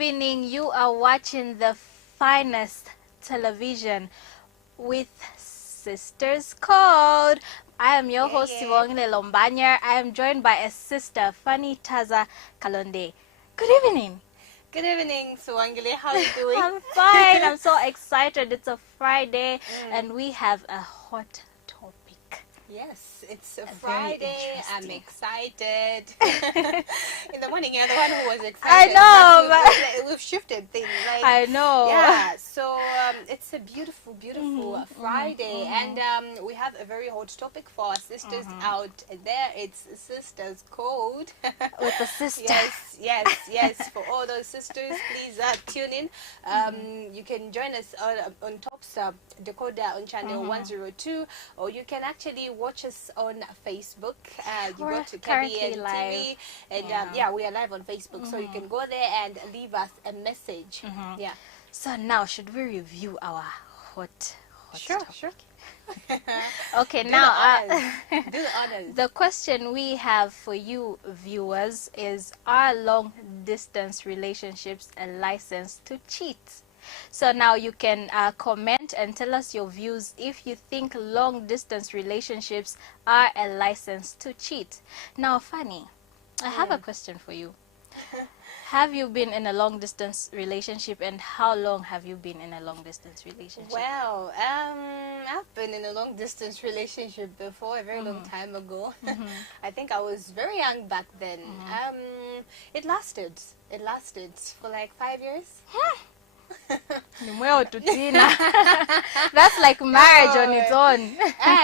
evening. You are watching the finest television with Sistaz Code. I am your host, Sibongile and Fanny. I am joined by a sister, Fanny Taza Kalonde. Good evening. Good evening, Sibongile. How are you doing? I'm fine. I'm so excited. It's a Friday and we have a hot topic. Yes, it's a Friday. I'm excited. In the morning, you're the one who was excited. I know. We've shifted things. Like, I know. Yeah, so it's a beautiful, beautiful Friday. And we have a very hot topic for our sisters out there. It's Sistaz Code. With the sister. Yes. For all those sisters, please tune in. You can join us on Top Decoder on channel 102, or you can actually watch us on Facebook. You go to KBN TV, and we are live on Facebook, so you can go there and leave us a message. Yeah. So now, should we review our hot topic? Sure. Okay, now do the honors. the question we have for you viewers is: are long distance relationships a license to cheat? So now you can comment and tell us your views if you think long distance relationships are a license to cheat. Now, Fanny, I have a question for you. Have you been in a long distance relationship, and how long have you been in a long distance relationship? Well, I've been in a long distance relationship before, a very long time ago. I think I was very young back then. It lasted for like 5 years. That's like marriage on its own.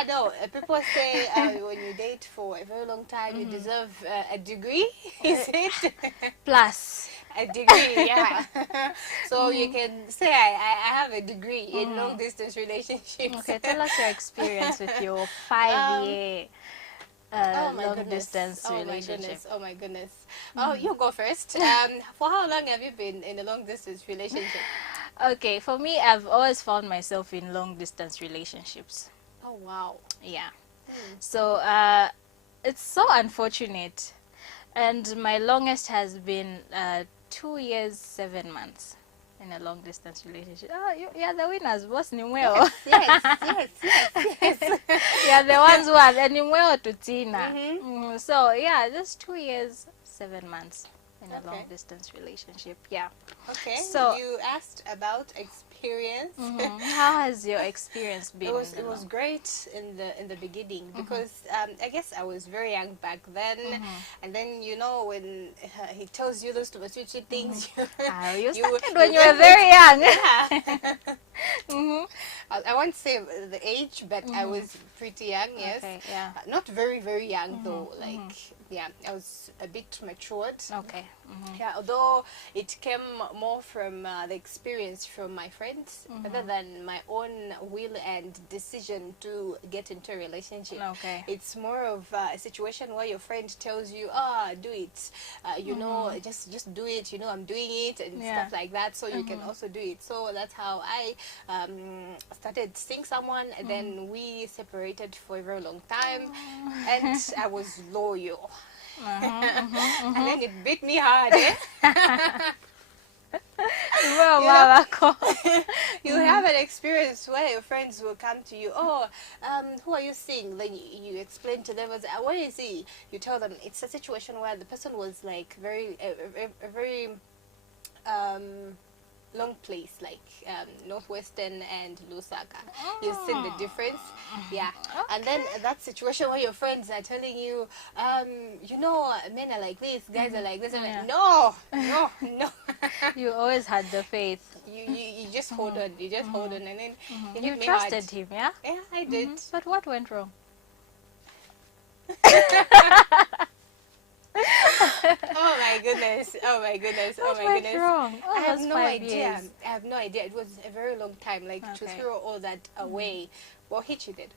No, people say when you date for a very long time, you deserve a degree, is it? Plus. A degree, yeah. So you can say I have a degree in long distance relationships. Okay, tell us your experience with your 5-year long distance relationship. Oh my goodness. Oh, you go first. For how long have you been in a long distance relationship? Okay, for me, I've always found myself in long distance relationships. Oh wow. Yeah. So it's so unfortunate, and my longest has been 2 years 7 months in a long distance relationship. Oh, you're the winners, boss. Yes. Yeah, the ones who are Nimweo to Tina. So yeah, just 2 years 7 months in a long distance relationship. Yeah. Okay. So you asked about experience. How has your experience been? It was great in the beginning because I guess I was very young back then, and then you know when he tells you those stupid things. You started when you were very young. I won't say the age, but I was pretty young. Yes. Okay, yeah. Not very young though. Like I was a bit matured. Okay. Yeah, although it came more from the experience from my friends rather than my own will and decision to get into a relationship. Okay. It's more of a situation where your friend tells you, do it, you know, just do it, you know, I'm doing it, and stuff like that, so you can also do it. So that's how I started seeing someone, and then we separated for a very long time, and I was loyal. And then it beat me hard, You have an experience where your friends will come to you, who are you seeing? Then you explain to them, what is he? You tell them it's a situation where the person was like a very long place, like Northwestern and Lusaka. You've seen the difference, and then that situation where your friends are telling you, you know, men are like this, guys are like this, and like, no. You always had the faith. You just hold on, and then you trusted him, yeah? Yeah, I did. But what went wrong? Oh my goodness. What went wrong? I have no idea. It was a very long time, like to throw all that away. Well, he cheated.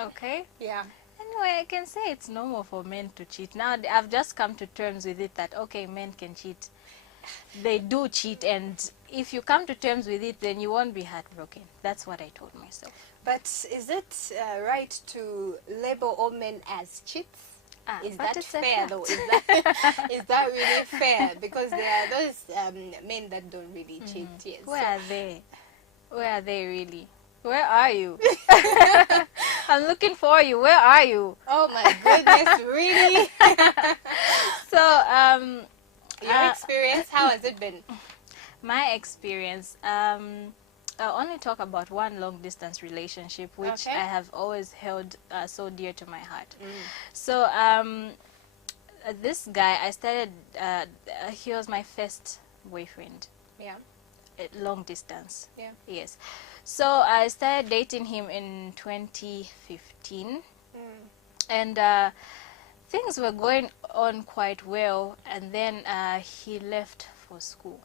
Okay. Yeah. Anyway, I can say it's normal for men to cheat. Now I've just come to terms with it that okay, men can cheat. They do cheat, and if you come to terms with it, then you won't be heartbroken. That's what I told myself. But is it right to label all men as cheats? Is but that it's a fair fact. though? Is that really fair? Because there are those men that don't really cheat. Yes. Where are they? Where are they really? Where are you? I'm looking for you. Where are you? Oh my goodness, really? So, Your experience, how has it been? my experience, I'll only talk about one long distance relationship, which Okay. I have always held so dear to my heart. Mm. So, this guy, I started, he was my first boyfriend, Yeah. long distance. Yeah. Yes. So, I started dating him in 2015, Mm. and things were going on quite well, and then he left for school.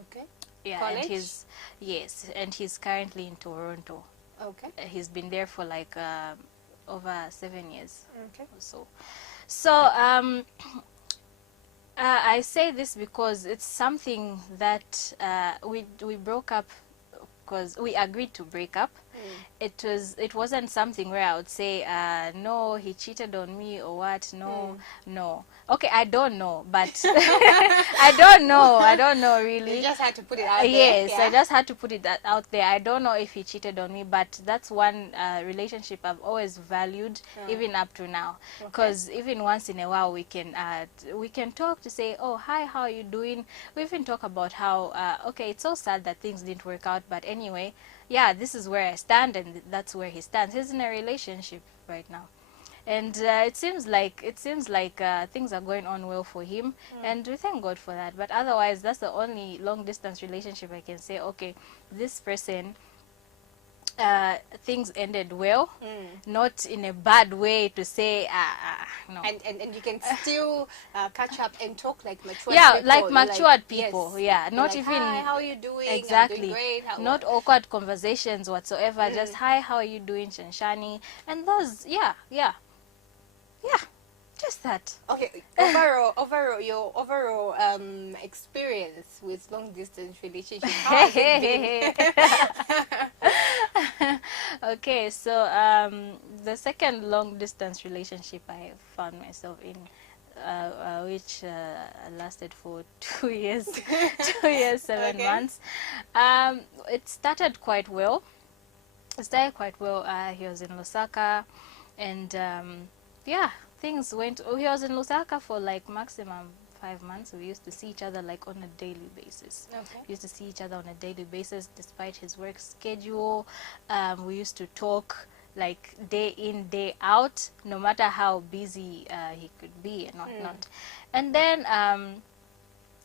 Okay. Yeah, and College? he's currently in Toronto. Okay. He's been there for like over 7 years Okay. or so. So I say this because it's something that we broke up because we agreed to break up. It wasn't something where I would say no, he cheated on me or what. No. Okay, I don't know, but I don't know really. You just had to put it out there. Yes, Yeah. I just had to put it out there. I don't know if he cheated on me, but that's one relationship I've always valued, even up to now. Because even once in a while we can talk to say, oh hi, how are you doing? We even talk about how okay, it's so sad that things didn't work out, but anyway, yeah, this is where I stand, and that's where he stands. He's in a relationship right now, and it seems like things are going on well for him, and we thank God for that. But otherwise, that's the only long distance relationship I can say, okay, this person, things ended well, not in a bad way to say no. And you can still catch up and talk like matured Yeah, people. like You're matured yes. people. Yeah, You're not like, even hi, how are you doing? exactly. I'm doing great. Not awkward conversations whatsoever. Just hi, how are you doing, Shanshani? And those, yeah, just that. Okay, your overall experience with long distance relationship, how has it been? Okay, so the second long distance relationship I found myself in, which lasted for 2 years, 2 years, 7 months. It started quite well. He was in Lusaka, and yeah, things went. He was in Lusaka for like maximum 5 months. We used to see each other like on a daily basis. Okay. We used to see each other on a daily basis despite his work schedule. We used to talk like day in, day out, no matter how busy he could be and whatnot. And then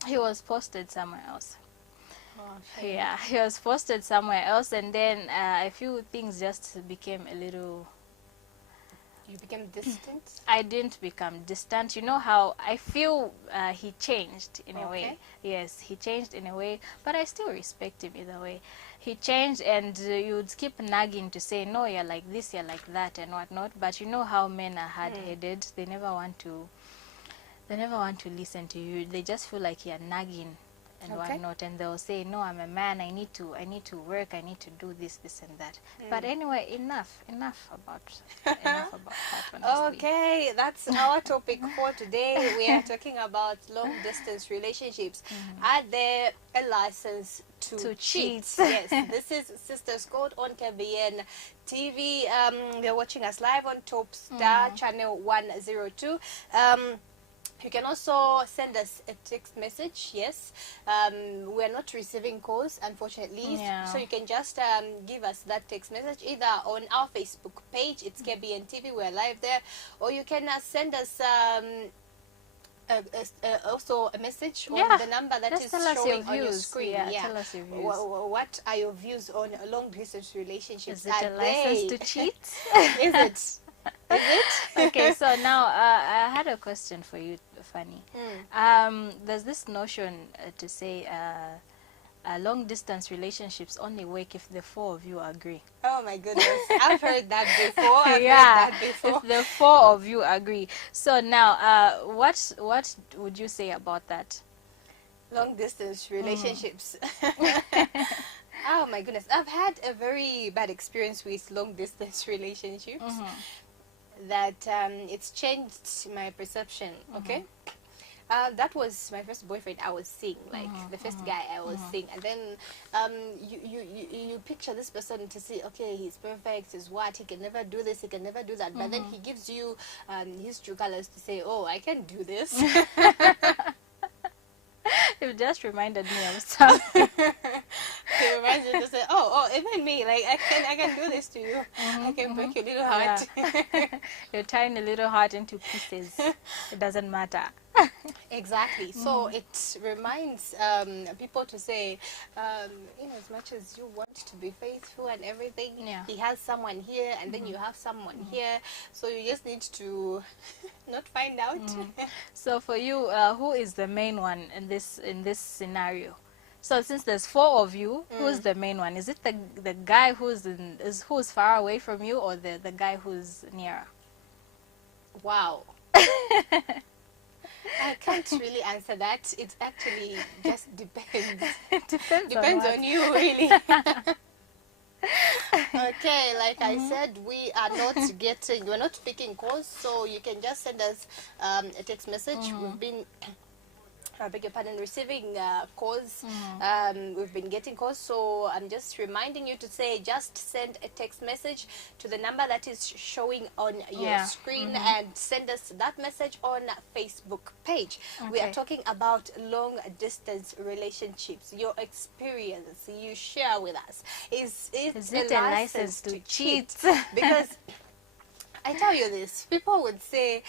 he was posted somewhere else. Oh, shame. Yeah, he was posted somewhere else, and then a few things just became a little. You became distant? I didn't become distant. You know how I feel he changed in a way. Yes, he changed in a way, but I still respect him either way. He changed, and you would keep nagging to say, no, you're like this, you're like that, and whatnot. But you know how men are hard-headed. They never want to listen to you. They just feel like you're nagging and whatnot, and they'll say, no, I'm a man, I need to work, I need to do this and that. But anyway, enough about that, honestly. Okay, that's our topic for today. We are talking about long distance relationships. Are there a license to cheat? Yes, this is Sistaz Code on KBN TV. They're watching us live on Top Star channel 102. You can also send us a text message. Yes, we're not receiving calls, unfortunately. Yeah. So you can just give us that text message either on our Facebook page. It's KBN TV. We're live there, or you can send us also a message on the number that is showing on your screen. Yeah, tell us your views. What are your views on long distance relationships? Is it a license to cheat? Is it? Is it? Okay, so now I had a question for you, Fanny. There's this notion to say long distance relationships only work if the four of you agree. Oh my goodness, I've heard that before. Heard that before. If the four of you agree. So now, what would you say about that? Long distance relationships. Oh my goodness, I've had a very bad experience with long distance relationships. that it's changed my perception. Okay. That was my first boyfriend I was seeing, like the first guy I was seeing, and then you picture this person to see, okay, he's perfect, he's what, he can never do this, he can never do that, but then he gives you his true colors to say, oh, I can do this. It just reminded me of something. It reminds you to say, oh, even me, like I can do this to you. I can break your little heart. Your tiny little heart into pieces. It doesn't matter. Exactly. So it reminds people to say, in as much as you want to be faithful and everything, he has someone here, and then you have someone here. So you just need to not find out. So for you, who is the main one in this scenario? So since there's 4 of you, who's the main one? Is it the guy who's far away from you, or the guy who's nearer? Wow. I can't really answer that. It actually just depends. It depends on you, really. Okay, like I said, we're not picking calls, so you can just send us a text message. We've been, I beg your pardon, receiving calls. We've been getting calls, so I'm just reminding you to say, just send a text message to the number that is showing on your screen, and send us that message on Facebook page. We are talking about long distance relationships. Your experience you share with us. Is it a license to cheat? Because I tell you this, people would say,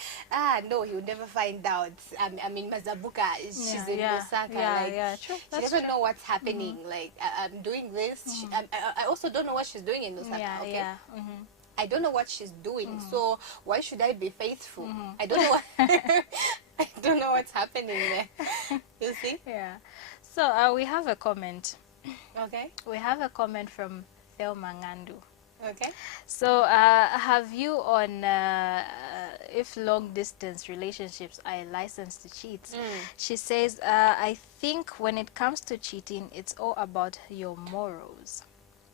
no, he would never find out. I mean, Mazabuka, she's in Lusaka. True. She doesn't know what's happening. Like, I'm doing this. I also don't know what she's doing in Lusaka. I don't know what she's doing. So why should I be faithful? I don't know what I don't know what's happening there. You see? Yeah. So we have a comment. Okay. We have a comment from Thelma Ngandu. Okay. So have you on if long distance relationships are a license to cheat? She says, I think when it comes to cheating, it's all about your morals.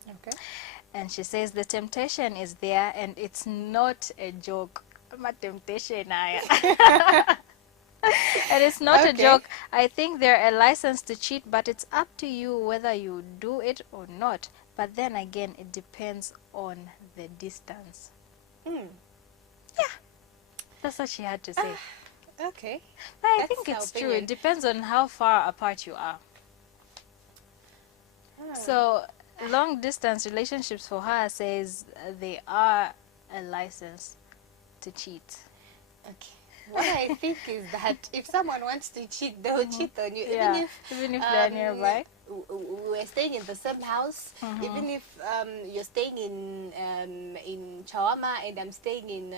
Okay. And she says the temptation is there, and it's not a joke. My temptation, and it's not a joke. I think they're a license to cheat, but it's up to you whether you do it or not. But then again, it depends on the distance. Yeah, that's what she had to say. Okay. I think it's true. It depends on how far apart you are. So long distance relationships for her says they are a license to cheat. Okay. What I think is that if someone wants to cheat, they'll cheat on you, even if they're nearby. We're staying in the same house. Even if you're staying in Chawama and I'm staying in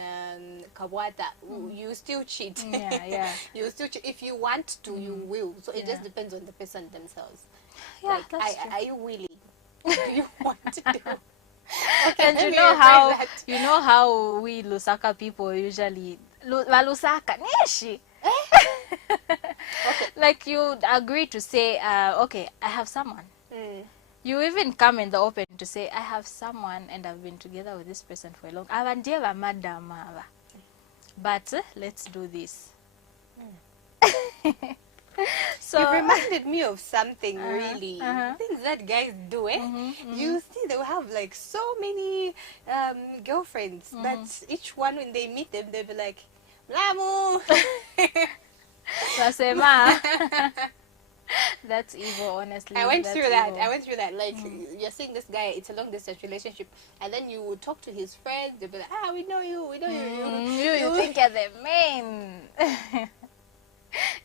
Kabwata, you still cheat. You still cheat. If you want to, you will. So it just depends on the person themselves. Yeah, like, are you willing? Do you want to do? Okay, and you know how we Lusaka people usually Lusaka Nishi. Like you agree to say, okay, I have someone. You even come in the open to say, I have someone and I've been together with this person for a long time. But let's do this. So it reminded me of something really. Things that guys do, You see, they will have like so many girlfriends, but each one when they meet them, they'll be like, Lamu. That's evil, honestly. I went through that. Like, you're seeing this guy, it's a long distance relationship, and then you would talk to his friends, they'll be like, we know you. You think you're the main.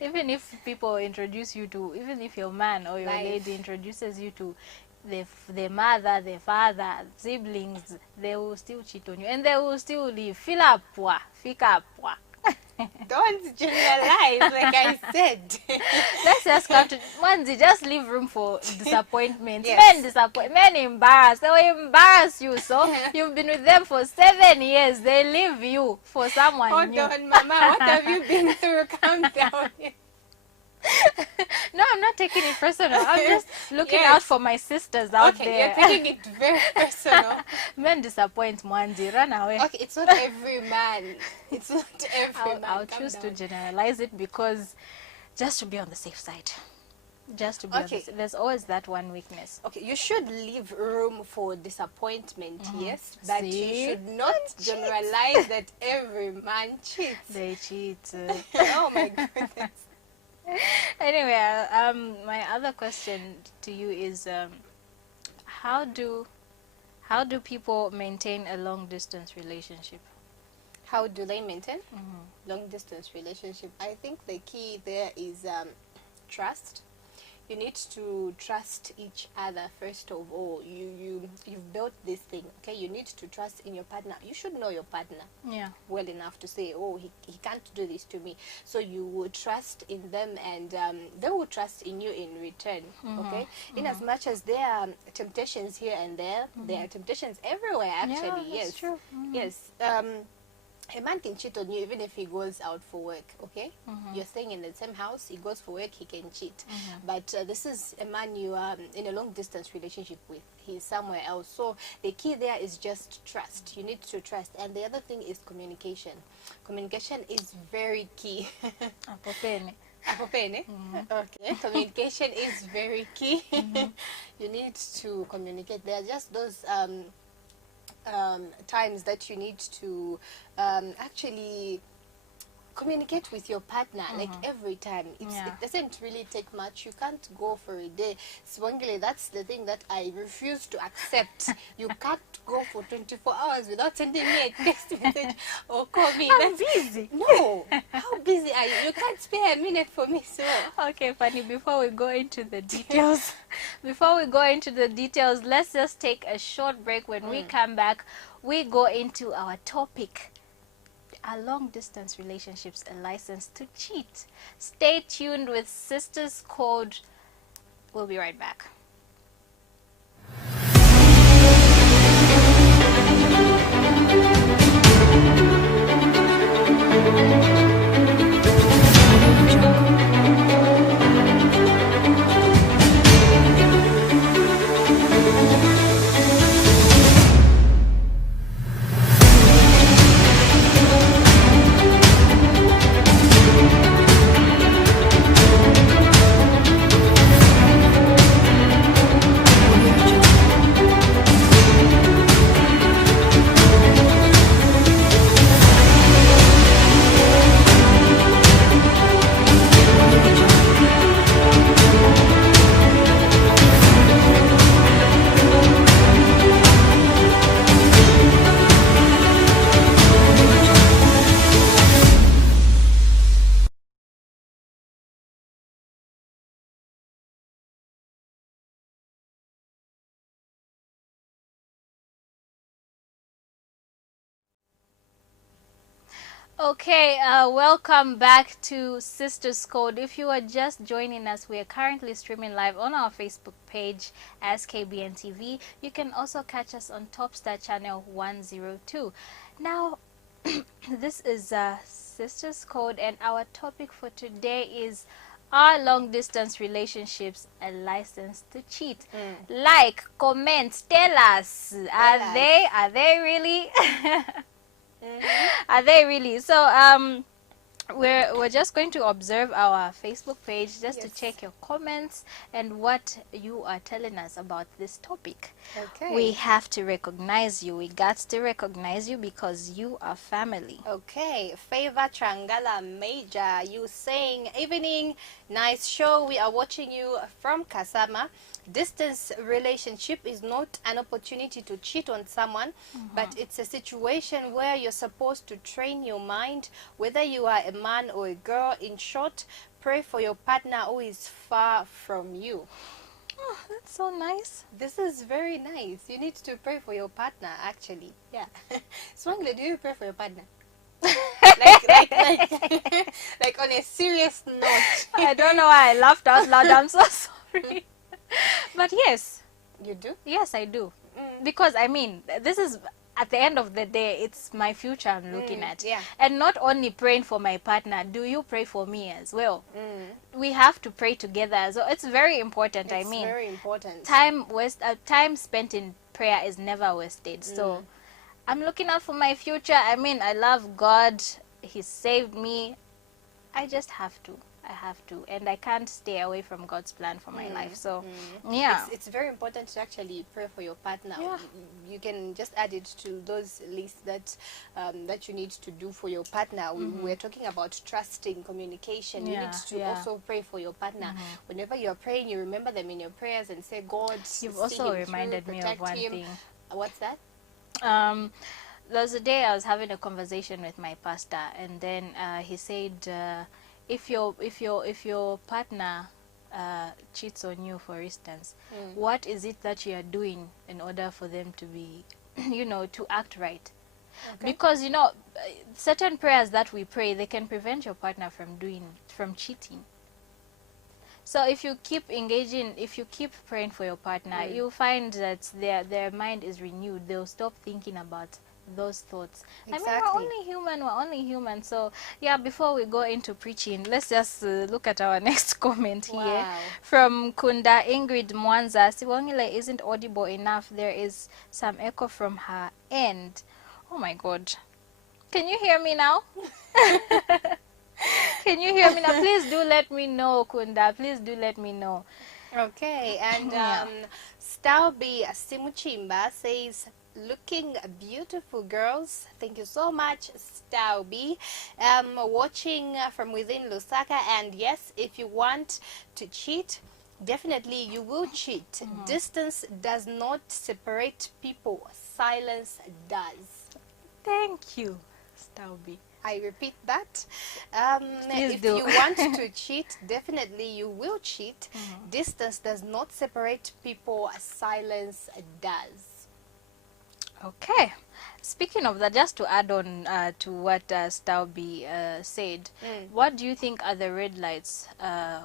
Even if people introduce you to, even if your man or your lady introduces you to the mother, the father, siblings, they will still cheat on you, and they will still leave. Fika. Don't generalize, like I said. Let's just come to Manzi, just leave room for disappointment. Men embarrass. They will embarrass you. So you've been with them for 7 years. They leave you for someone new. Hold on, Mama. What have you been through? Calm down. No, I'm not taking it personal. I'm just looking out for my sisters out Okay, there. you're taking it very personal. Men disappoint Mwanzi, run away. Okay, it's not every man. It's not every man. I'll Calm choose to down. generalize it because just to be on the safe side. Just to be on the safe. There's always that one weakness. Okay, you should leave room for disappointment, yes, but you should not generalize that every man cheats. They cheat. Oh my goodness. Anyway, my other question to you is, how do people maintain a long distance relationship? How do they maintain long distance relationship? I think the key there is trust. You need to trust each other first of all. You've built this thing, okay? You need to trust in your partner. You should know your partner well enough to say, oh, he can't do this to me. So you will trust in them, and they will trust in you in return, okay? In as much as there are temptations here and there, there are temptations everywhere, actually. Yeah, that's true. Yes. A man can cheat on you even if he goes out for work, okay? You're staying in the same house, he goes for work, he can cheat. But this is a man you are in a long distance relationship with. He's somewhere else. So the key there is just trust. You need to trust. And the other thing is communication. Communication is very key. Apopene. Apopene? Okay. Communication is very key. You need to communicate. There are just those times that you need to actually communicate with your partner, like every time. It doesn't really take much. You can't go for a day. Sibongile, that's the thing that I refuse to accept. You can't go for 24 hours without sending me a text message or call me. I'm busy. No. How busy are you? You can't spare a minute for me, so. Okay, Fanny, before we go into the details, let's just take a short break. When we come back, we go into our topic. Are long distance relationships a license to cheat? Stay tuned with Sistaz Code. We'll be right back. Okay, welcome back to Sistaz Code. If you are just joining us, we are currently streaming live on our Facebook page as KBN TV. You can also catch us on Topstar channel 102. Now, this is Sistaz Code, and our topic for today is, are long distance relationships a license to cheat? Like, comment, tell us, are they really? Are they really? So we're just going to observe our Facebook page just to check your comments and what you are telling us about this topic. Okay. We have to recognize you. We got to recognize you because you are family. Okay. Favor Trangala Major, you saying, evening, nice show. We are watching you from Kasama. Distance relationship is not an opportunity to cheat on someone, but it's a situation where you're supposed to train your mind, whether you are a man or a girl. In short, pray for your partner who is far from you. Oh, that's so nice. This is very nice. You need to pray for your partner, actually. Yeah. Swangle, do you pray for your partner? like on a serious note. I don't know why I laughed out loud. I'm so sorry. But yes. You do? Yes, I do. Because, I mean, this is at the end of the day, it's my future I'm looking at. Yeah. And not only praying for my partner, do you pray for me as well? We have to pray together. So it's very important. It's very important. Time spent in prayer is never wasted. So I'm looking out for my future. I mean, I love God. He saved me. I just have to. I have to, and I can't stay away from God's plan for my life. So, yeah, it's very important to actually pray for your partner. Yeah. You can just add it to those lists that that you need to do for your partner. We're talking about trusting, communication. You need to also pray for your partner. Whenever you're praying, you remember them in your prayers and say, God, you've see also him reminded through, me of protect one him. thing. What's that? There was a day I was having a conversation with my pastor, and then he said, if your partner cheats on you, for instance, what is it that you are doing in order for them to be, to act right? Okay. Because certain prayers that we pray, they can prevent your partner from cheating. So if you keep engaging, if you keep praying for your partner, you'll find that their mind is renewed. They'll stop thinking about those thoughts. Exactly. I mean, we're only human. So yeah, before we go into preaching, let's just look at our next comment here. Wow. From Kunda Ingrid Mwanza. Sibongile isn't audible enough. There is some echo from her end. Oh my God. Can you hear me now? Can you hear me now? Please do let me know, Kunda. Please do let me know. Okay, and Stalby Simuchimba says, looking beautiful, girls. Thank you so much, Stalby. Watching from within Lusaka, and yes, if you want to cheat, definitely you will cheat. Distance does not separate people. Silence does. Thank you, Stalby. I repeat that. If do. you want to cheat, definitely you will cheat. Distance does not separate people. Silence does. Okay. Speaking of that, just to add on to what Stalby said, what do you think are the red lights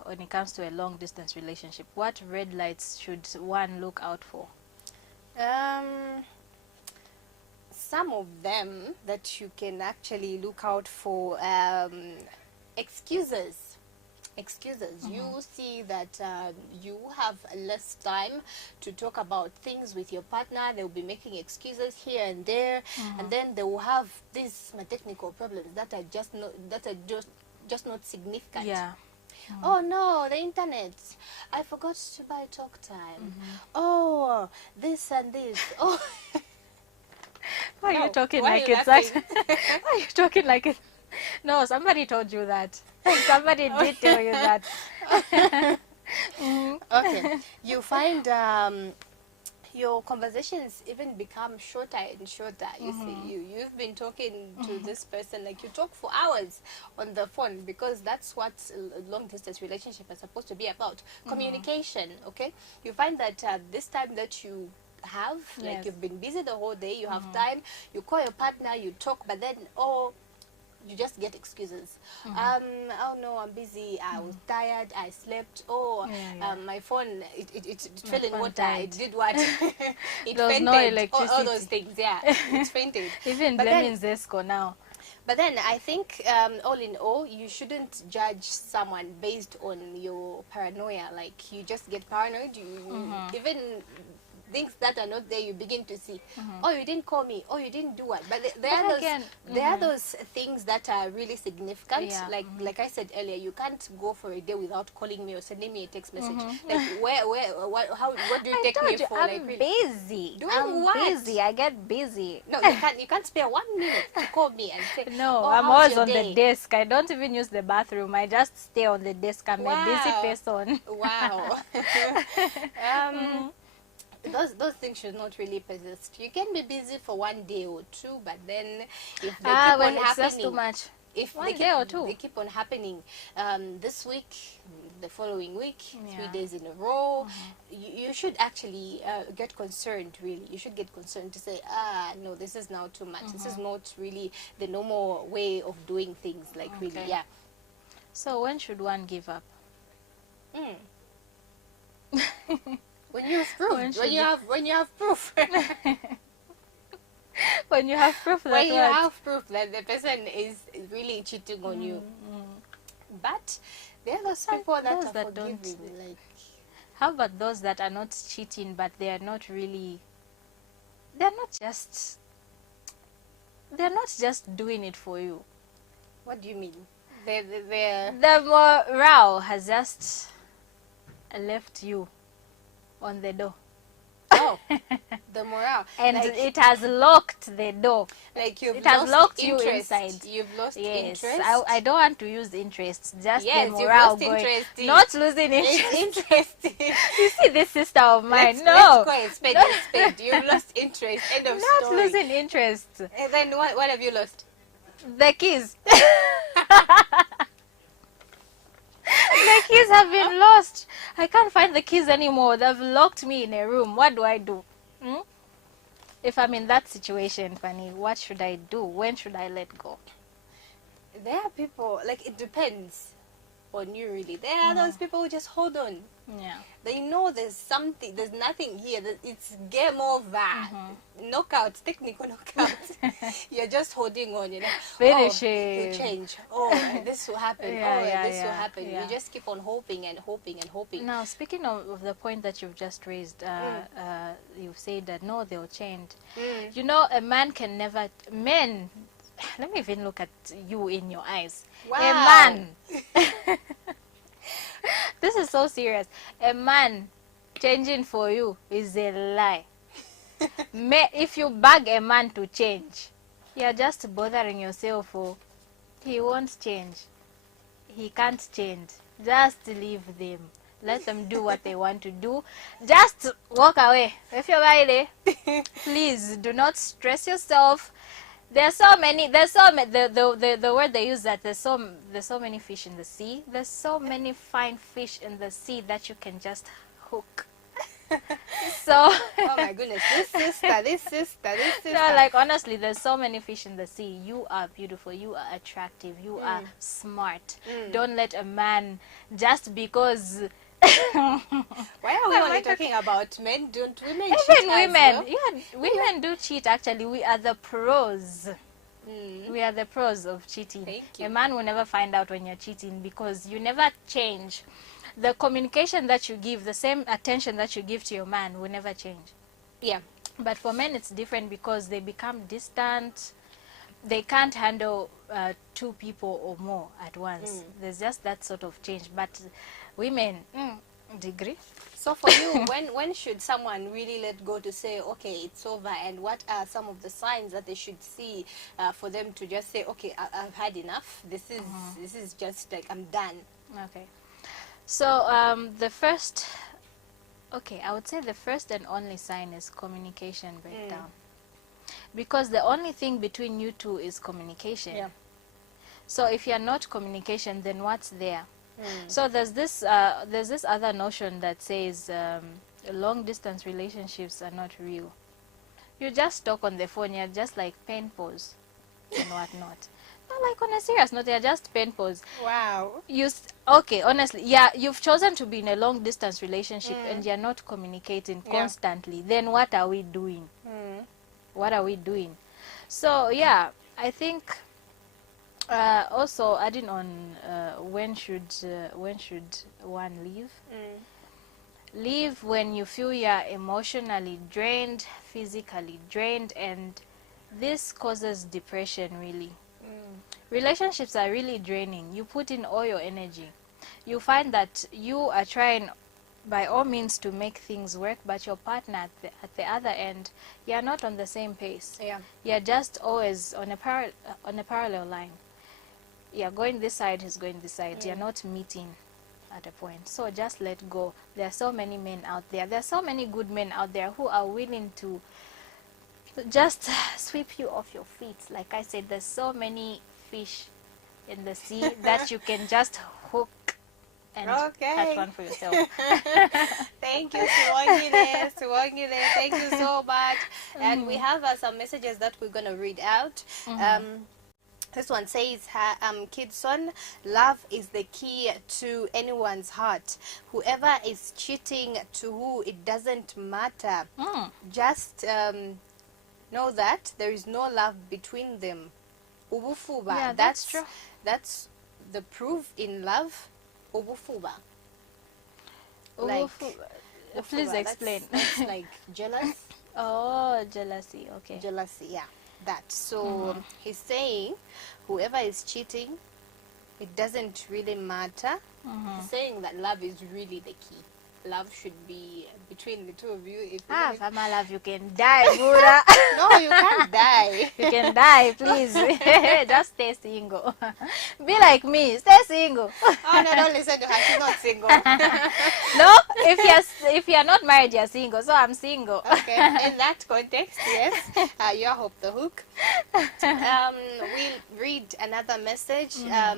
when it comes to a long distance relationship? What red lights should one look out for? Some of them that you can actually look out for, excuses. You see that you have less time to talk about things with your partner. They'll be making excuses here and there, and then they will have these technical problems that are just not significant. Yeah. Oh no, the internet, I forgot to buy talk time. Oh, this and this. Oh. Why are you talking why like are you it's laughing? Why are you talking like it? No, somebody told you that. Somebody did tell you that. Okay, you find your conversations even become shorter and shorter. You see, you've been talking to this person, like you talk for hours on the phone, because that's what a long distance relationship is supposed to be about. Communication. Okay, you find that this time that you have, like you've been busy the whole day, you have time, you call your partner, you talk, but then you just get excuses. Oh no, I'm busy, I was tired, I slept, my phone, it fell in water, died. it did what? It There was fainted, no electricity. all those things, it fainted. Even But blaming Zesco now. But then I think, all in all, you shouldn't judge someone based on your paranoia. Like, you just get paranoid, you even things that are not there, you begin to see. Oh, you didn't call me. Oh, you didn't do what? But there are those things that are really significant. Yeah. Like I said earlier, you can't go for a day without calling me or sending me a text message. Like, what do you take me for? I'm like, really? busy. Doing I'm what? busy. I get busy. No, you can't spare 1 minute to call me and say, No, oh, I'm how's always your on day? the desk. I don't even use the bathroom. I just stay on the desk. I'm a busy person. Wow. Those things should not really persist. You can be busy for 1 day or two, but then if they keep on it's just too happening, much. if One they day or two. they keep on happening, this week, the following week, 3 Yeah. days in a row, you should actually get concerned. Really, you should get concerned to say, no, this is now too much. This is not really the normal way of doing things. Like, really, Okay. yeah. So when should one give up? When you have proof. When you have proof. When you have proof that when you what? have proof that the person is really cheating on you. But there are those people that those are that don't. forgiving. Like, How about those that are not cheating, but they are not really? They're not just. They're not just doing it for you. what do you mean? They're The morale has just left you on the door. oh, the morale. And like, it has locked the door. like you've It has lost locked you interest. inside. You've lost Yes, interest. I don't want to use interest. Just Yes, the you've morale lost going. interest. Not losing interest. Interesting. You see this sister of mine? Let's No, call it spade a spade. You've lost interest. End of not story. losing interest. And then what have you lost? The keys. The keys have been lost. I can't find the keys anymore. They've locked me in a room. What do I do? Hmm? If I'm in that situation, Fanny, what should I do? When should I let go? There are people, like, it depends on you, really. There are those people who just hold on. Yeah. They know there's something, there's nothing here. That it's game over. Knockouts, technical knockouts. You're just holding on, you know. Finish Oh, it. it'll change. Oh, this will happen. This will happen. yeah. You just keep on hoping and hoping and hoping. Now, speaking of the point that you've just raised, you've said that no, they'll change. You know, a man can never. Men, let me even look at you in your eyes. Wow. A man. This is so serious. A man changing for you is a lie. If you beg a man to change, you're just bothering yourself. Oh, he won't change. He can't change. Just leave them. Let them do what they want to do. Just walk away. If you're right, please do not stress yourself. There's so many. The word they use that there's so many fish in the sea. There's so many fine fish in the sea that you can just hook. So Oh my goodness, this sister. no, like honestly, there's so many fish in the sea. You are beautiful, you are attractive, you are smart. Don't let a man just because Why are we only talking about men? Don't women cheat even as women, well? yeah, women do cheat actually. We are the pros. We are the pros of cheating. Thank you. A man will never find out when you're cheating because you never change. The communication that you give, the same attention that you give to your man will never change. Yeah. But for men, it's different because they become distant. They can't handle two people or more at once. There's just that sort of change. But women, degree. So for you, when should someone really let go to say, okay, it's over? And what are some of the signs that they should see for them to just say, okay, I've had enough. This is just like, I'm done. Okay. So the first, I would say the first and only sign is communication breakdown. Because the only thing between you two is communication. Yeah. So if you're not communication, then what's there? So there's this other notion that says long distance relationships are not real. You just talk on the phone, you're just like pen pals and whatnot. But like on a serious note, you're just pen pals. Wow. Okay, honestly, yeah, you've chosen to be in a long distance relationship and you're not communicating constantly. Then what are we doing? What are we doing? So yeah, I think also adding on when should one leave? Leave when you feel you're emotionally drained, physically drained, and this causes depression really. Relationships are really draining. You put in all your energy. You find that you are trying by all means to make things work, but your partner at the other end, you're not on the same pace. Yeah. You're just always on a parallel line. You're going this side, he's going this side. You're not meeting at a point. So just let go. There are so many men out there. There are so many good men out there who are willing to just sweep you off your feet. Like I said, there's so many fish in the sea that you can just hook and catch one for yourself. Thank you, Sibongile. Thank you so much. And we have some messages that we're going to read out. This one says, Kidson, love is the key to anyone's heart. Whoever is cheating to who, it doesn't matter. Just know that there is no love between them. Ubufuba. Yeah, that's true. That's the proof in love. Ubufuba. Like, Please explain. That's like jealous. Oh, jealousy. Okay. Jealousy, yeah. That. So he's saying whoever is cheating, it doesn't really matter. He's saying that love is really the key. Love should be between the two of you. If Fama love, you can die, Buddha. no, you can't die. You can die, please. Just stay single. Be like me, stay single. Oh no, don't listen to her. She's not single. No, if you're not married, you're single. So I'm single. Okay, in that context, yes, you're Hope the Hook. We'll read another message.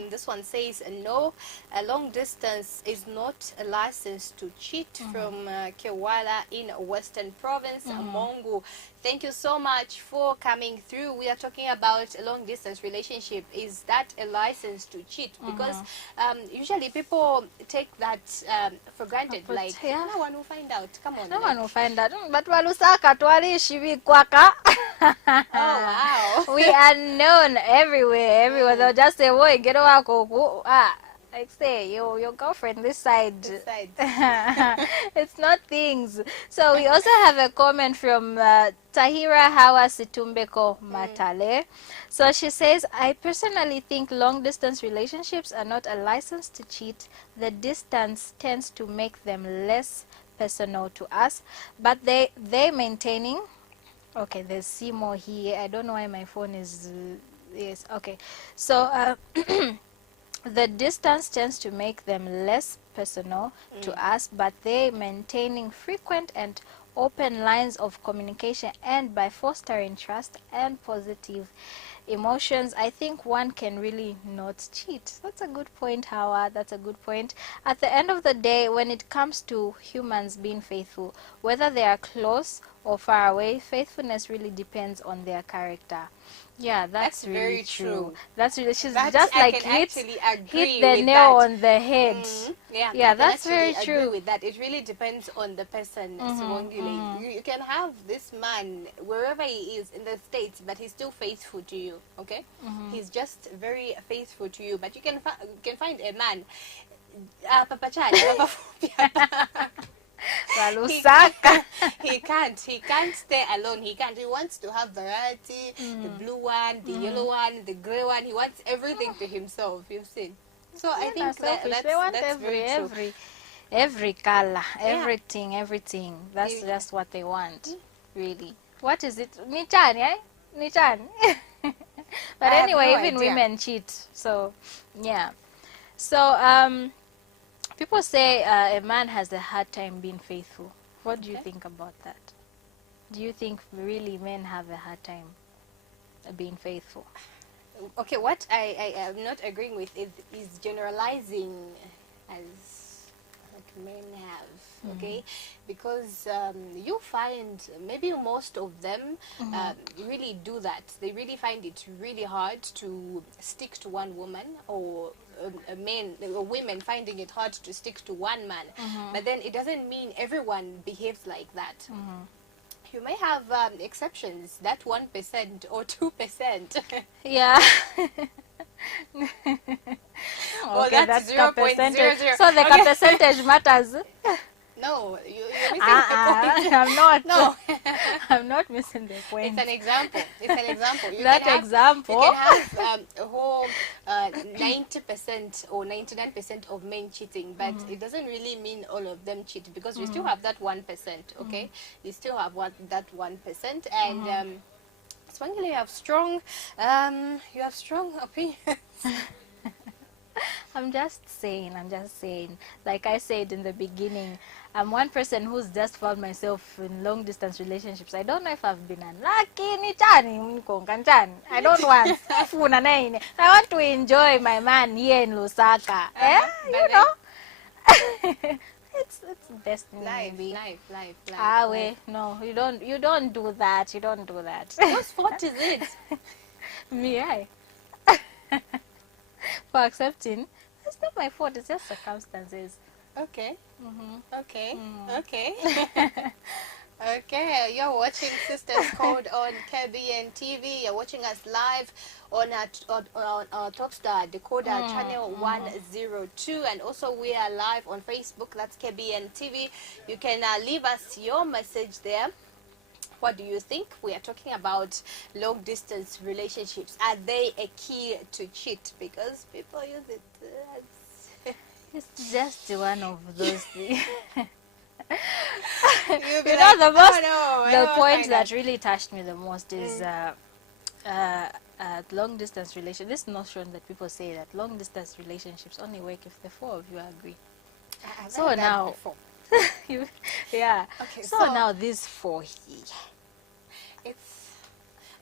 This one says, no, a long distance is not a license to cheat. From Kewala in Western Province, Mongu. Thank you so much for coming through. We are talking about a long distance relationship. Is that a license to cheat? Because usually people take that for granted. But, like, yeah. no one will find out. Come on. No like, one will find out. But walusaka twalishi bikwaka. oh wow. We are known everywhere. They'll just say, "Boy, get away, like say your girlfriend this side." This side. It's not things. So we also have a comment from Tahira Hawa Situmbeko Matale. So she says, I personally think long distance relationships are not a license to cheat. The distance tends to make them less personal to us, but they maintaining. Okay, there's Simo here. I don't know why my phone is yes. Okay, so the distance tends to make them less personal to us, but they maintaining frequent and open lines of communication, and by fostering trust and positive emotions, I think one can really not cheat. That's a good point, Howard. That's a good point. At the end of the day, when it comes to humans being faithful, whether they are close or far away, faithfulness really depends on their character. Yeah, that's really very true. That's really, she's That just I like can hit actually agree the with nail that. on the head. Yeah, Yeah, I can that's very actually true. agree with that. It really depends on the person. Sibongile. You can have this man wherever he is in the States, but he's still faithful to you. Okay, he's just very faithful to you. But you can find a man. Papa Chani, Walusaka. he can't stay alone. He wants to have variety. The blue one, the yellow one, the gray one. He wants everything to himself. You've seen. So I think they want that's very true. every color, everything. That's just what they want, really. What is it? Nichani, eh? Nichani. But anyway, no even idea. women cheat. So, yeah. So, people say a man has a hard time being faithful. What do you think about that? Do you think really men have a hard time being faithful? Okay, what I am not agreeing with is generalizing as like men have, okay? Because you find maybe most of them really do that. They really find it really hard to stick to one woman, or men or women finding it hard to stick to one man. But then it doesn't mean everyone behaves like that. You may have exceptions, that 1% or 2%. Yeah. Oh, Okay, that's the 0.00. percentage. So the percentage matters. No, you're missing the point. I'm not. No. I'm not missing the point. It's an example. It's an example. You That can have, example. You can have a whole 90% or 99% of men cheating, but it doesn't really mean all of them cheat, because you still have that 1%, okay? You still have that 1%, and Swangile, you have strong opinions. I'm just saying. Like I said in the beginning, I'm one person who's just found myself in long distance relationships. I don't know if I've been unlucky. I don't want. I want to enjoy my man here in Lusaka. You know. It's destiny. Life. No, you don't do that. Whose fault is it? Me, for accepting. It's not my fault, it's just circumstances. Okay. Okay. Okay, you're watching Sistaz Code on KBN TV. You're watching us live on our Topstar Decoder channel 102, and also we are live on Facebook. That's KBN TV. You can leave us your message there. What do you think? We are talking about long distance relationships. Are they a key to cheat? Because people use it as It's just one of those things. you'll be You like, know, the most, oh no, I the don't point find that really touched me the most is long distance relation. This notion that people say that long distance relationships only work if the four of you agree. I've So heard that now, before. yeah. Okay, So so now these four here, it's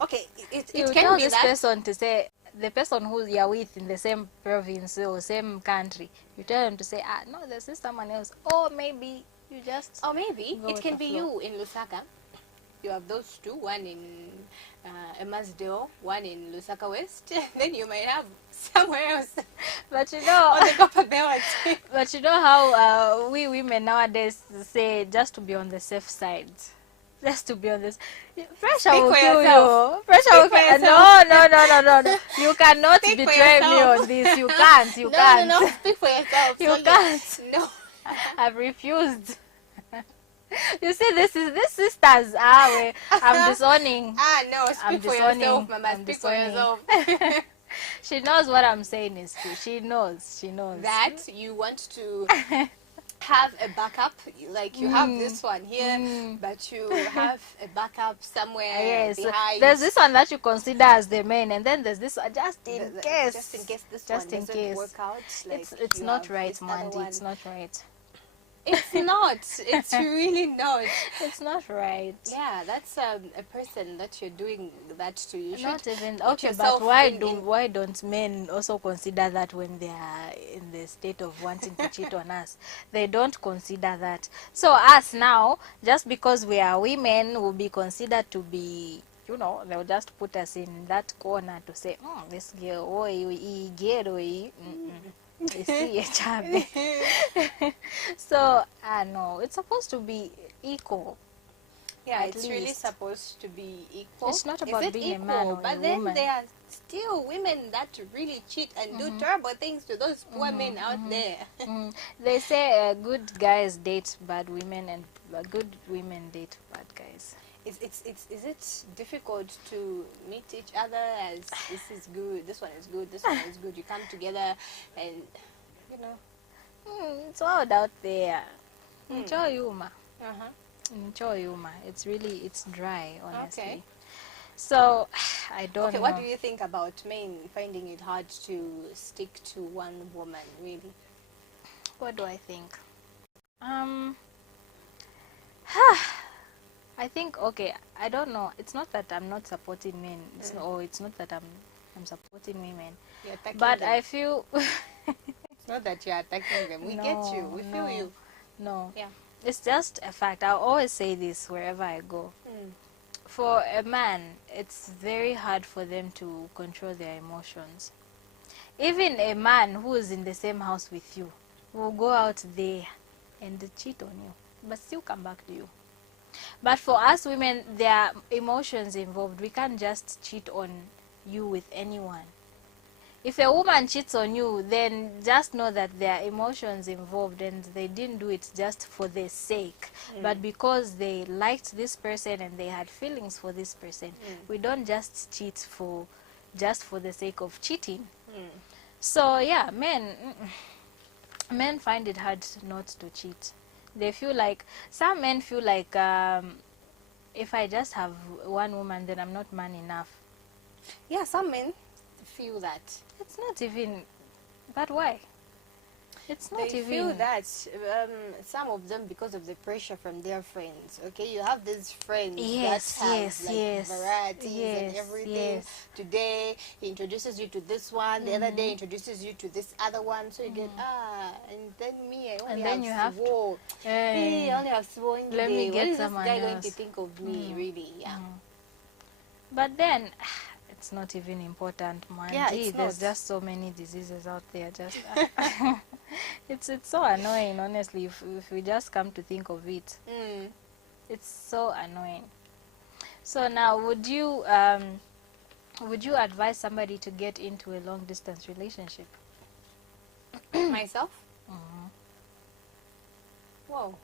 okay. It you can tell be this that. person to say, the person who you're with in the same province or same country, you tell them to say, ah, no, there's just someone else. Or maybe you just Or maybe go it with can the be flow. you in Lusaka. You have those two, one in Emasdale, one in Lusaka West. Then you might have somewhere else But you know, on the Copper Belt. but you know how we women nowadays say just to be on the safe side. Just to be on this. Pressure Speak will for kill yourself. you. Pressure Speak will for kill. yourself. No. You cannot Speak for betray me yourself. on this. You can't. You No, can't. no. Speak for yourself. You So can't. No. I've refused. You see, this sisters. I'm disowning. No. I'm Speak for disowning. yourself, Mama. I'm Speak for disowning. yourself. She knows what I'm saying is true. She knows. She knows. That you want to have a backup, like you have this one here, but you have a backup somewhere Yes, behind. there's this one that you consider as the main, and then there's this one just in case. Just in case this Just one in doesn't case. work out. Like It's you not have right, this other Mandy. one. It's not right. It's not. It's really not. It's not right. Yeah, that's a person that you're doing that to. You should Not even put okay, yourself but why in- why don't men also consider that when they are in the state of wanting to cheat on us? They don't consider that. So us now, just because we are women, will be considered to be, you know, they'll just put us in that corner to say, this girl, you see a child. So no, it's supposed to be equal. Yeah, At it's really least. supposed to be equal. It's not Is about it being a equal? man or But a then woman. there are still women that really cheat and do terrible things to those poor men out there. They say good guys date bad women and good women date bad guys. Is it difficult to meet each other as this is good, this one is good, this one is good? You come together and you know. It's wild out there. Enjoy humor. Uh-huh. Enjoy humor. It's dry, honestly. Okay. So I don't Okay, know. what do you think about men finding it hard to stick to one woman, really? What do I think? I think, okay, I don't know. It's not that I'm not supporting men. It's not that I'm supporting women. You're attacking But them. I feel It's not that you're attacking them. We get you. We feel you. No. Yeah. It's just a fact. I always say this wherever I go. For a man, it's very hard for them to control their emotions. Even a man who is in the same house with you will go out there and cheat on you, but still come back to you. But for us women, there are emotions involved. We can't just cheat on you with anyone. If a woman cheats on you, then just know that there are emotions involved and they didn't do it just for their sake, but because they liked this person and they had feelings for this person. We don't just cheat for the sake of cheating. So yeah, men find it hard not to cheat. They feel like, some men feel like, if I just have one woman, then I'm not man enough. Yeah, some men feel that. It's not even, but why? It's not They even. feel that some of them, because of the pressure from their friends. Okay, you have these friends Yes, that have yes, like yes. varieties Yes, and everything. yes. Today he introduces you to this one, the other day he introduces you to this other one. So you get and then me, I only And then you have to- Sibo. Me, I only have Sibo in the Let me day. get What is this someone guy going to else. think of me? Really? Yeah. But then, it's not even important, man. Yeah, Gee, it's there's not. just so many diseases out there. Just it's so annoying, honestly. If we just come to think of it. It's so annoying. So now, would you advise somebody to get into a long distance relationship? Myself? Whoa.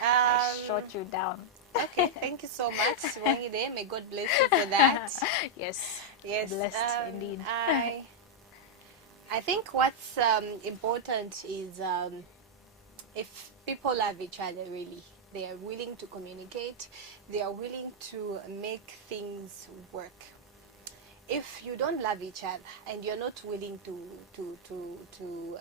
I shot you down. Okay, thank you so much, Sibongile. May God bless you for that. Yes. Yes, Blessed indeed. I think what's important is if people love each other really, they are willing to communicate, they are willing to make things work. If you don't love each other and you're not willing to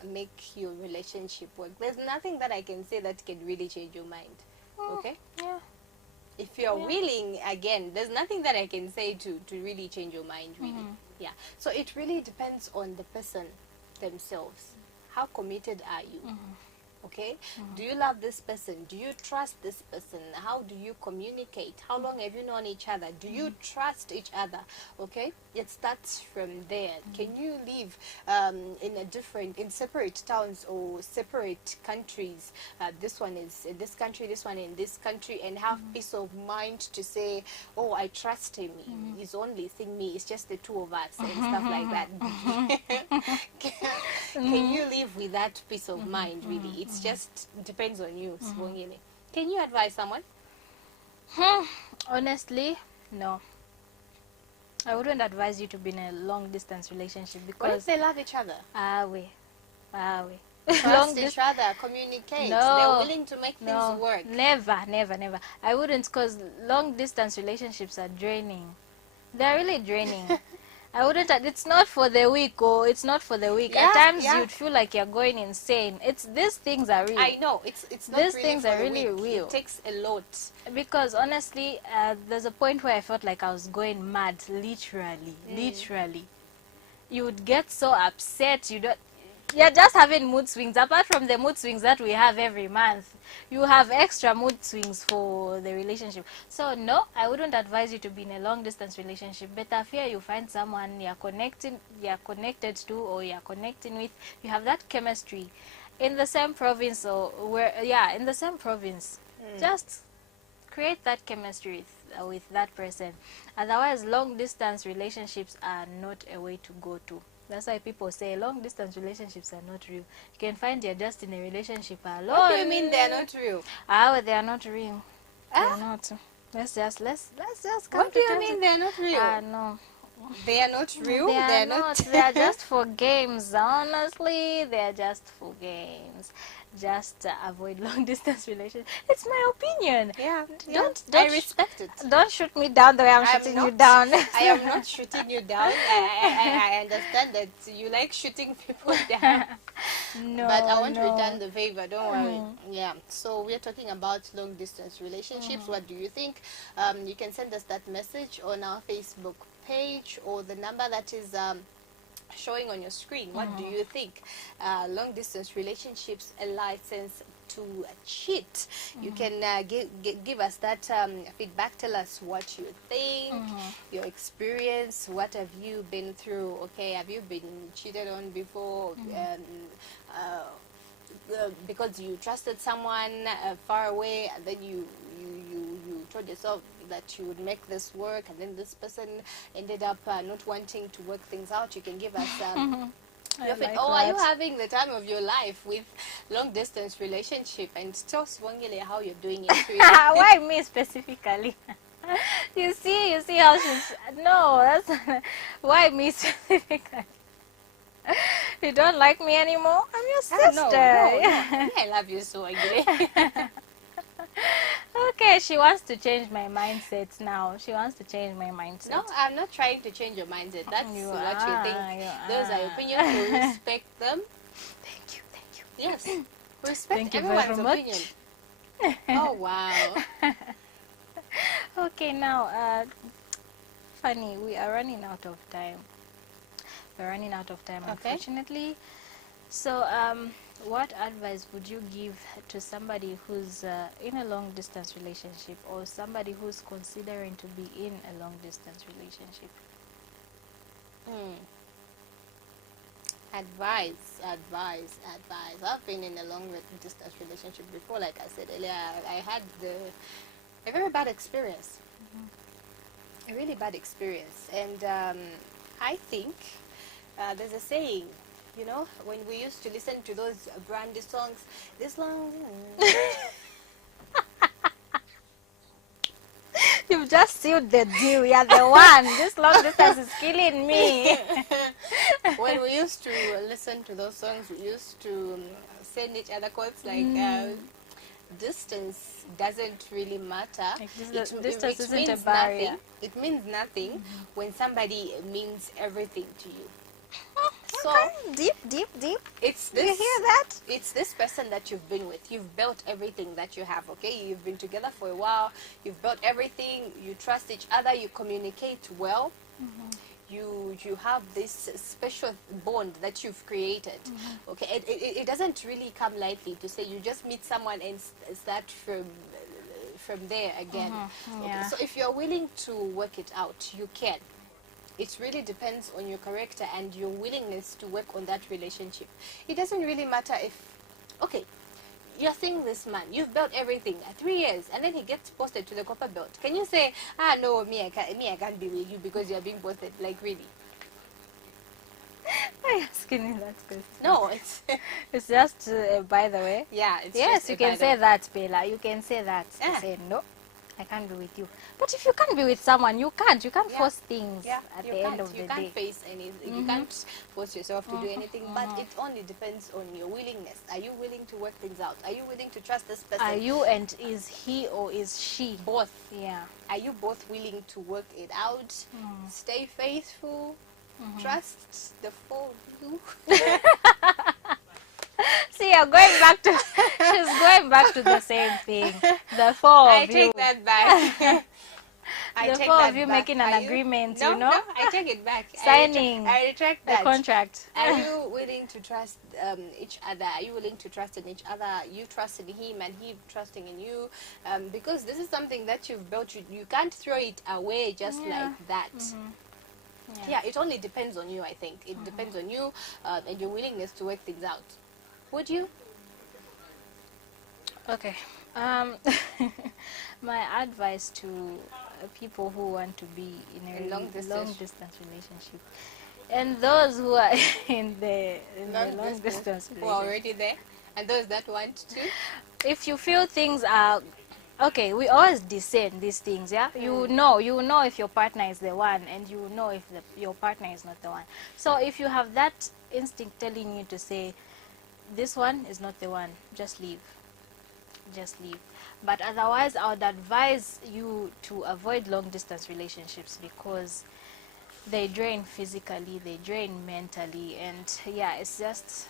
make your relationship work, there's nothing that I can say that can really change your mind. Okay? Yeah. If you're willing, again, there's nothing that I can say to really change your mind, really. Yeah. So it really depends on the person themselves. How committed are you? Okay, do you love this person? Do you trust this person? How do you communicate? How long have you known each other? Do you trust each other? Okay, it starts from there. Can you live in separate towns or separate countries? This one is in this country, this one in this country, and have peace of mind to say, oh, I trust him. He's only seeing me. It's just the two of us and stuff like that. Can you live with that peace of mind? Really, it just depends on you. Sibongile. Can you advise someone? Honestly, no. I wouldn't advise you to be in a long distance relationship What if because they love each other? Trust each other, communicate. No. They're willing to make things work. Never. I wouldn't, because long distance relationships are draining. They're really draining. I wouldn't. It's not for the weak, or it's not for the weak. Yeah, At times yeah. you'd feel like you're going insane. These things are real. I know it's not These really things for are the really weak. real. It takes a lot. Because honestly, there's a point where I felt like I was going mad. Literally, you would get so upset. You're just having mood swings. Apart from the mood swings that we have every month, you have extra mood swings for the relationship. So no, I wouldn't advise you to be in a long distance relationship. Better fear you find someone you're connected to, or you're connecting with. You have that chemistry in the same province, or in the same province. Just create that chemistry with that person. Otherwise, long distance relationships are not a way to go to. That's why people say long distance relationships are not real. You can find you're just in a relationship alone. What do you mean they're not real? Well, they are not real. They're not. Let's just come What do you mean they're not real? No. They are not real. They are not. They are just for games. Honestly, they are just for games. Just avoid long distance relationships. It's my opinion. Yeah. Don't I respect it. Don't shoot me down the way I'm shooting you down. I am not shooting you down. I understand that you like shooting people down. No, but I want to return the favor. Don't worry. Yeah. So we're talking about long distance relationships. What do you think? You can send us that message on our Facebook page or the number that is showing on your screen. What do you think? Long distance relationships, a license to cheat? You can give us that feedback. Tell us what you think, your experience. What have you been through? Okay, have you been cheated on before? Because you trusted someone far away, and then you told yourself that you would make this work, and then this person ended up not wanting to work things out. You can give us are you having the time of your life with long distance relationship? And tell Sibongile how you're doing it. Why me specifically? you see how she's that's why me specifically. You don't like me anymore? I'm your sister. No. I love you so, Sibongile. Okay, she wants to change my mindset now. She wants to change my mindset. No, I'm not trying to change your mindset. That's what you think. Those are your opinions. We respect them. Thank you. Yes. Respect everyone's opinion. Oh, wow. Okay, now, Fanny, we are running out of time. Unfortunately. So, what advice would you give to somebody who's in a long distance relationship, or somebody who's considering to be in a long distance relationship? Advice, advice, advice. I've been in a long distance relationship before. Like I said earlier, I had a very bad experience, a really bad experience. And I think there's a saying, you know, when we used to listen to those brandy songs, this long. You've just sealed the deal. You're the one. This long distance is killing me. When we used to listen to those songs, we used to send each other quotes like, distance doesn't really matter. Distance isn't a means barrier. nothing. It means nothing when somebody means everything to you. So Deep, deep, deep. it's You this. hear that? It's this person that you've been with. You've built everything that you have. Okay, you've been together for a while. You've built everything. You trust each other. You communicate well. You have this special bond that you've created. Okay, it doesn't really come lightly to say you just meet someone and start from there again. Okay, Yeah. so if you're willing to work it out, you can. It really depends on your character and your willingness to work on that relationship. It doesn't really matter if, okay, you're seeing this man, you've built everything 3 years, and then he gets posted to the copper belt. Can you say, no, I can't be with you because you're being posted? Like, really? Why are you asking me that question? No, it's, It's just, by the way. yeah, it's Yes, just you a can bad say one. that, Bella. You can say that. You Yeah. say, no, I can't be with you. But if you can't be with someone, you can't. You can't Yeah. force things Yeah, at you the can't. end of You the can't day. face anything. You can't force yourself to do anything. But it only depends on your willingness. Are you willing to work things out? Are you willing to trust this person? Are you and is he or is she? both? Yeah. Are you both willing to work it out? Stay faithful. Trust the four of you. See, you're going back to. She's going back to the same thing. The four I of you. take that back. I The take four that of you back. making an Are you- agreement, No, you know? no, I take it back. Signing I retract the that. contract. Are you willing to trust each other? Are you willing to trust in each other? You trust in him and he trusting in you? Because this is something that you've built. You can't throw it away just Yeah. like that. Yeah, it only depends on you, I think. It depends on you and your willingness to work things out. Would you? Okay. My advice to people who want to be in a In long distance. distance relationship, and those who are in the long distance Who are relationship, already there, and those that want to. if you feel things are okay, we always discern these things. Yeah, you know if your partner is the one, and you know if your partner is not the one. So if you have that instinct telling you to say, this one is not the one, just leave. Just leave. But otherwise, I would advise you to avoid long distance relationships because they drain physically, they drain mentally, and yeah, it's just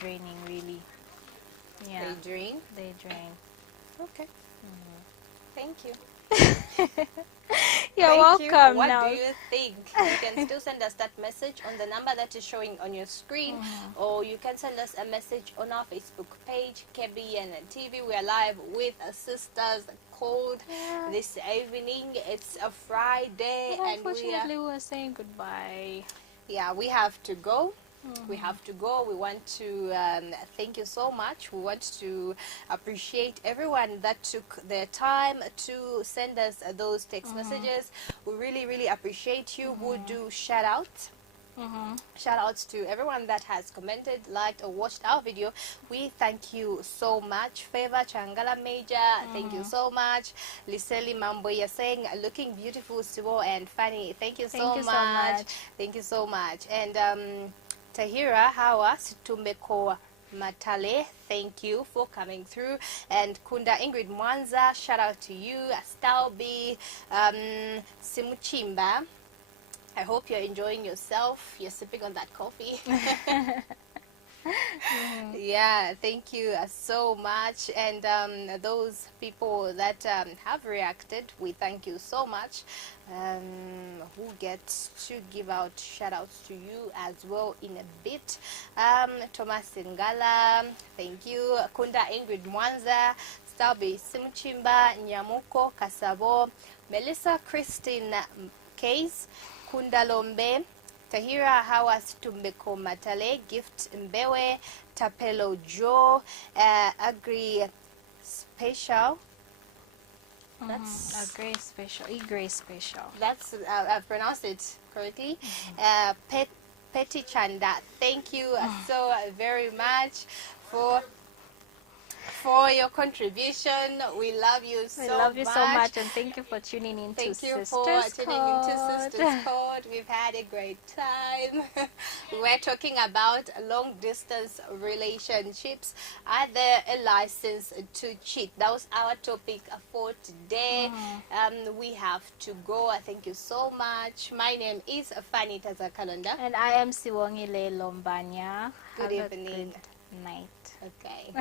draining, really. Yeah, They drain. they drain. Okay. Thank you. You're Thank you. welcome. What Now, do you think? You can still send us that message on the number that is showing on your screen, or you can send us a message on our Facebook page, KBN TV. We are live with Sistaz Code this evening. It's a Friday, and unfortunately, we were saying goodbye. we have to go. We have to go. We want to thank you so much. We want to appreciate everyone that took their time to send us those text messages. We really, really appreciate you. We'll do shout out. Shout outs to everyone that has commented, liked, or watched our video. We thank you so much. Favor Changala Major, thank you so much. Liseli Mamboya saying, looking beautiful, Sibo and Fanny. Thank you so much. Thank you so much. And Tahira Hawa Situmbeko Matale, thank you for coming through. And Kunda Ingrid Mwanza, shout out to you. Stalby Simuchimba, I hope you're enjoying yourself. You're sipping on that coffee. Yeah, thank you so much. And those people that have reacted, we thank you so much. Who gets to give out shout outs to you as well in a bit. Thomas Singala, thank you. Kunda Ingrid Mwanza, Stalby Simuchimba, Nyamuko Kasabo, Melissa Christine Case, Kundalombe, Tahira Hawas Tumbeko Matale, Gift Mbewe, Tapelo Joe, Agri Special. That's Agri special. That's I've pronounced it correctly. Petty Chanda, thank you so very much for your contribution. We love you so much. We love you so much, and thank you for tuning in to Sistaz Code. We've had a great time. We're talking about long distance relationships. Are there a license to cheat? That was our topic for today. We have to go. Thank you so much. My name is Fanny Tazakalonda. And I am Sibongile Lombanya. Good evening. Good night. Okay.